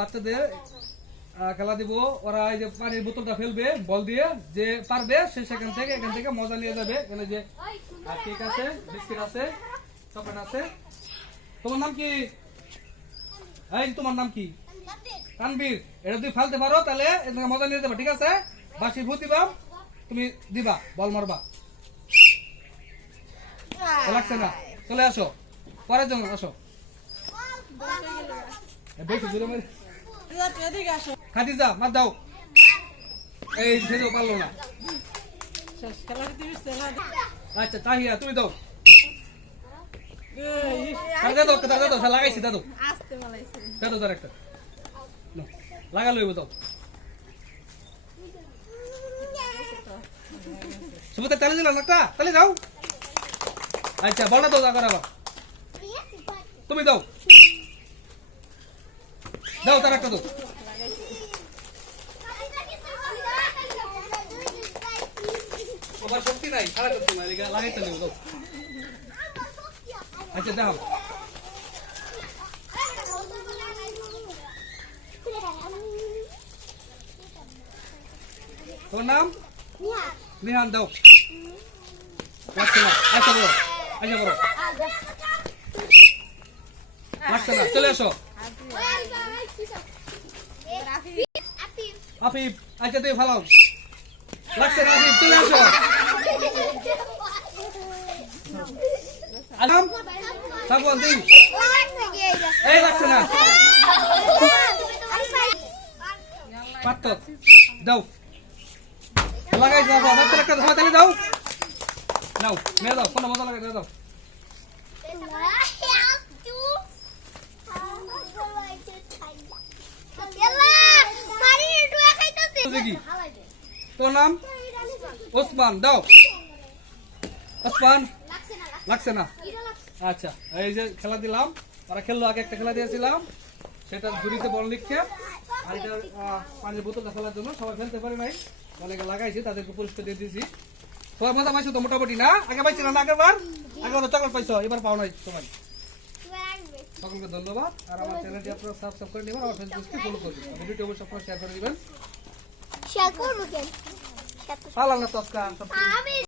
বাচ্চাদের খেলা দিব, ওরা এই যে পানির বোতলটা ফেলবে বল দিয়ে, যে পারবে সে এখান থেকে মজা নিয়ে যাবে। এখানে যে কেক আছে, বিস্কিট আছে, চকলেট আছে। তোমার নাম কি? এই তোমার নাম কি? তানবীর। এটা তুই ফেলতে পারো তাহলে মজা নিয়ে যাবে, ঠিক আছে? বাসি ভূত দিবা, তুমি দিবা, বল মারবা। লাগছে না, চলে আসো পরের জন্য, আসো। বেশি দূরে মারি খাদিজা, মার দাও। এই ছেলেও পারলো না। আচ্ছা তাহিয়া, তুমি দাও। দাদা লাগাইছি, দাদু দাদু তার একটা লাগালো দাও। সুবিধা তালে দিলাম একটা, তালে দাও। আচ্ছা বলটা দাও, আবার তুমি দাও, দাও তার একটা দাও। শক্তি নাই, খারাপ করতে নাই, লাগাইতে নেব দাও। আচ্ছা দাও। তোর নাম? নিহান, দাও। লাগছে না, আচ্ছা বলো, আচ্ছা বলো, লাগছে না, চলে আসো। আফিফ, আচ্ছা তুই ফালাও। লাগছে না আফিফ, চলে আসো। আলম সাবন দিন, এই লাগছে না, পাত্র দাও, লাগাই দাও, বাচ্চা একটা ধাওয়া তাহলে দাও, নাও মেয়ে দাও, কোনো মজা লাগে দাও। তোর নাম? ওসমান, দাও। ওসমান, লাগছে না। আচ্ছা এই যে খেলা দিলাম, ওরা খেললো, আগে একটা খেলা দিয়েছিলাম, সেটা ঝুড়িতে বল লিখছে, আর এটা পানির বোতলটা খেলার জন্য সবাই ফেলতে পারে নাই, অনেকে লাগাইছি, তাদেরকে পুরস্কার দিয়ে দিয়েছি। সবাই মজা পাইছো তো মোটামুটি? না আগে পাইছি না, আগের বার চকলেট পাইছো, এবার পাও নাই সবাই। সকলকে ধন্যবাদ। আর আমার চ্যানেলটি আপনারা সাবস্ক্রাইব করে নেবেন, আমার ফেসবুককে ফলো করবেন, ভিডিওটি অবশ্যই আপনারা শেয়ার করে দিবেন। শেয়ার করব কেন? পালাম না তো আজকে।